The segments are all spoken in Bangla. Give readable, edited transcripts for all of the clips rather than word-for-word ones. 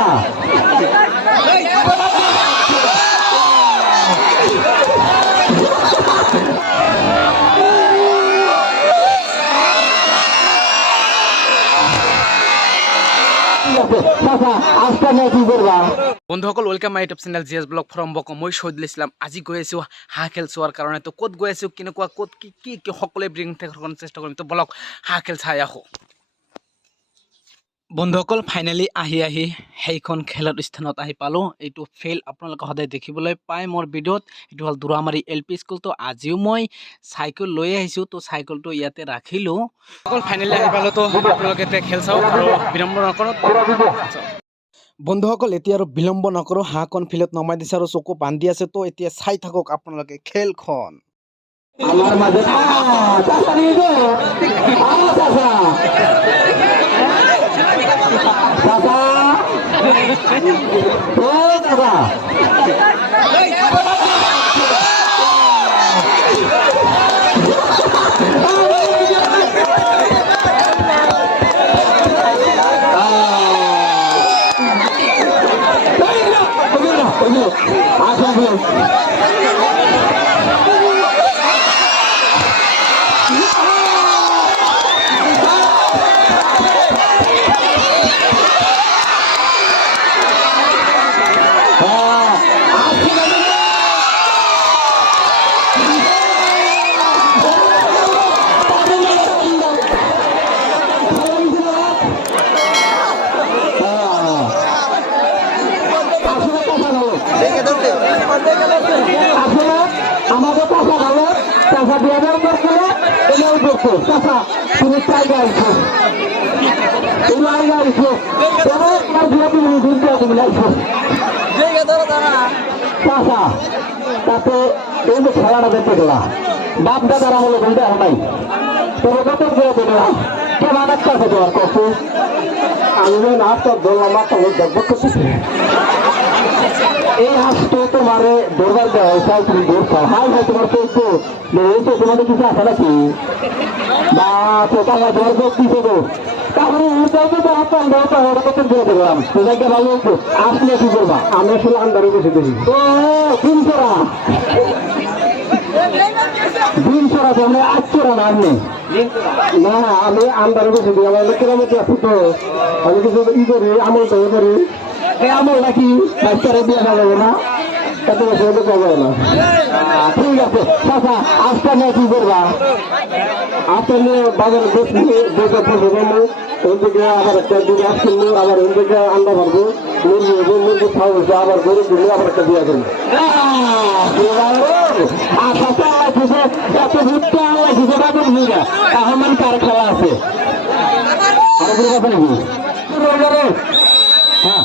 চাচা বন্ধুসকল welcome my YouTube channel GS blog from বক মই শহীদুল ইছলাম আজি গৈ আছো হাঁহ খেল চোৱাৰ কাৰণে তো ক'ত গৈ আছো কেনেকুৱা ক'ত কি কি কি সকলোৱে ব্ৰিং থাকাৰ চেষ্টা কৰিম তো বলক হাঁহ খেল চাই আহো বন্ধুসকল ফাইনেলি আহি সেইখন খেলৰ স্থানত আহি পালো এইটো ফিল্ড আপোনালোকে সদায় দেখিবলৈ পায় মোৰ ভিডিঅ'ত এইটো হ'ল দুৰামাৰী এল পি স্কুল তো আজিও মই চাইকেল লৈ আহিছো তো চাইকেলটো ইয়াতে ৰাখিলো অকল ফাইনেলি আহি পালো তো আপোনালোকে খেল চাওক আৰু বিলম্ব নকৰক বন্ধুসকল এতিয়া আৰু বিলম্ব নকৰো হাঁহখন ফিল্ডত নমাই দিছে আৰু চকু বান্ধি আছে তো এতিয়া চাই থাকক আপোনালোকে খেলখন আমার মাঝে চাচা নিয়ে গো চাচা চাচা ও চাচা আমাদের টাকা ভালো টাকা দিয়ে দেওয়ার করছে এটাও করছে টাকা তুমি টাইগা আইছো তুমি আইগা আইছো তোমার তোমার দিয়ে তুমি ঘুরতে তুমি লাগছো টাকা তাতে এই যে খেলাটা দেখতে গেলা বাপ দাদারা হলো বলতে আর নাই তোমার কত দিয়ে দিলা কেমন একটা আছে তোমার করছে আমি না তো দোলাম তো দেখবো করতেছি এই হাসতে তোমারে দরবার দেওয়া চাই তুমি দৌড় হাই ভাই তোমার তো তো তোমাদের কিছু আছে নাকি বা তোমার চোখ দিতে গো তাহলে দেখলাম সেটাকে ভালো আসলে কি করবা আমি আসলে আন্দারে বসে দেখি ও দিনছড়া দিনছড়া তো আমরা আটছড়া না আপনি না আমি আন্দারে বসে দিই আমার লোকের মধ্যে আছি তো আমি কিছু ই করি আমল তো করি আমল নাকি বাচ্চারা দিয়ে যাবে না এত বছর হতে পারবে না ঠিক আছে চাচা আজকে নিয়ে কি করবা আজকে নিয়ে বাজারে দুটো পড়বো ওইদিকে আবার একটা দিকে আসছিল আবার ওইদিকে আন্ডা পারবো মুরগি হবো মুরগি খাওয়া আবার গরু দিলে আবার একটা দিয়ে করবো এত ঘুরতে আল্লাহ ঘুরে বাজার ঘুরে আমার কার খেলা আছে আর ঘুরে কথা নাকি হ্যাঁ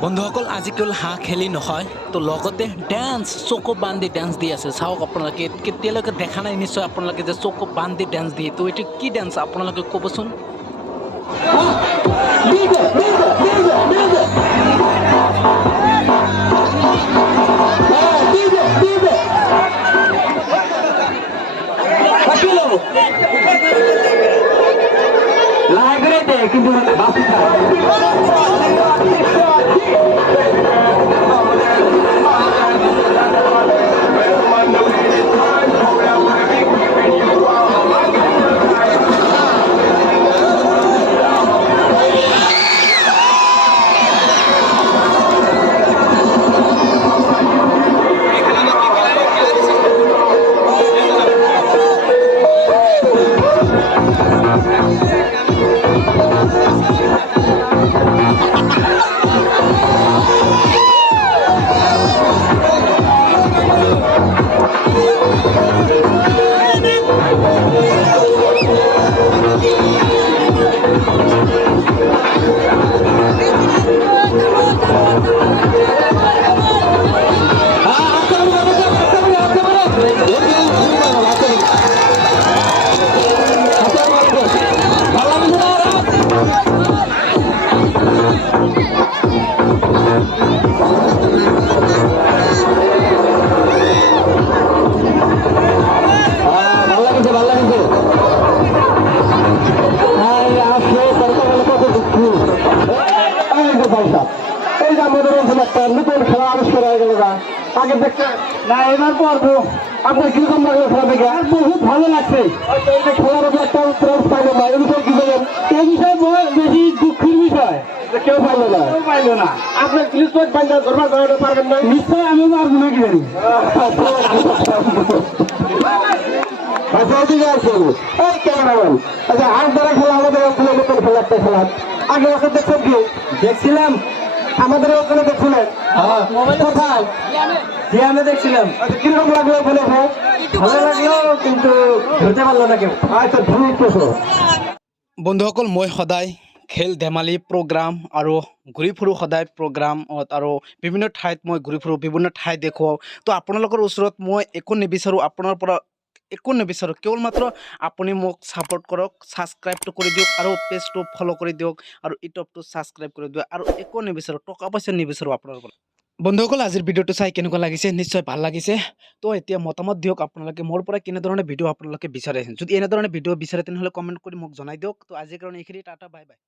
বন্ধুসকল আজি কেৱল হাঁহ খেলি নহয় তো লগতে ডেন্স চকু বান্ধি ডেন্স দি আছে চাওক আপোনালোকে কেতিয়ালৈকে দেখা নাই নিশ্চয় আপোনালোকে যে চকু বান্ধি ডেন্স দিয়ে তো এইটো কি ডেন্স আপোনালোকে ক'বচোন লাইব্রেরিতে কিন্তু এই যে আমাদের ওখানে একটা নতুন খেলা আবিষ্কার হয়ে গেল না আগে দেখতে না এবার পড়বো আপনার কিরকম লাগলো খেলা দেখে বহুত ভালো লাগছে এই যে খেলার উপর একটা প্রাইজ পাইলো না এই বিষয়ে কি বলেন এই বিষয়ে বেশি দুঃখের বিষয় কেউ পাইলো না আপনার প্লিজ পাইলে ধরবার করাতে পারবেন না নিশ্চয় আমি পারবো না কি জানি আচ্ছা ওদিকে আছে এই ক্যামেরাম্যান আচ্ছা হাত ধরা খেলা আমাদের ওখানে নতুন খেলা একটা খেলা আগে বছর দেখছেন কি দেখছিলাম আমাদের ওখানে দেখছিলেন কোথায় যে আমি দেখছিলাম আচ্ছা কিরকম লাগলো ওখানে ভালো লাগলো কিন্তু ধরতে পারলো না কেউ আচ্ছা ধন্যবাদ বন্ধুসকল মই সদায় খেল ধেমালি প্ৰগ্ৰাম আৰু ঘূৰি ফুৰোঁ সদায় প্ৰগ্ৰামত আৰু বিভিন্ন ঠাইত মই ঘূৰি ফুৰোঁ বিভিন্ন ঠাই দেখুৱাওঁ তো আপোনালোকৰ ওচৰত মই একো নিবিচাৰোঁ আপোনাৰ পৰা একো নিবিচাৰোঁ কেৱল মাত্ৰ আপুনি মোক ছাপোৰ্ট কৰক ছাবস্ক্ৰাইবটো কৰি দিয়ক আৰু পেজটো ফ'ল' কৰি দিয়ক আৰু ইউটিউবটো ছাবস্ক্ৰাইব কৰি দিয়ক আৰু একো নিবিচাৰোঁ টকা পইচা নিবিচাৰোঁ আপোনাৰ পৰা বন্ধুসকল আজিৰ ভিডিঅ'টো চাই কেনেকুৱা লাগিছে নিশ্চয় ভাল লাগিছে তো এতিয়া মতামত দিয়ক আপোনালোকে মোৰ পৰা কেনেধৰণে ভিডিঅ' আপোনালোকে বিচাৰে যদি এনেধৰণে ভিডিঅ' বিচাৰে তেনেহ'লে কমেণ্ট কৰি মোক জনাই দিয়ক তো আজিৰ কাৰণে এইখিনি টাটা বাই বাই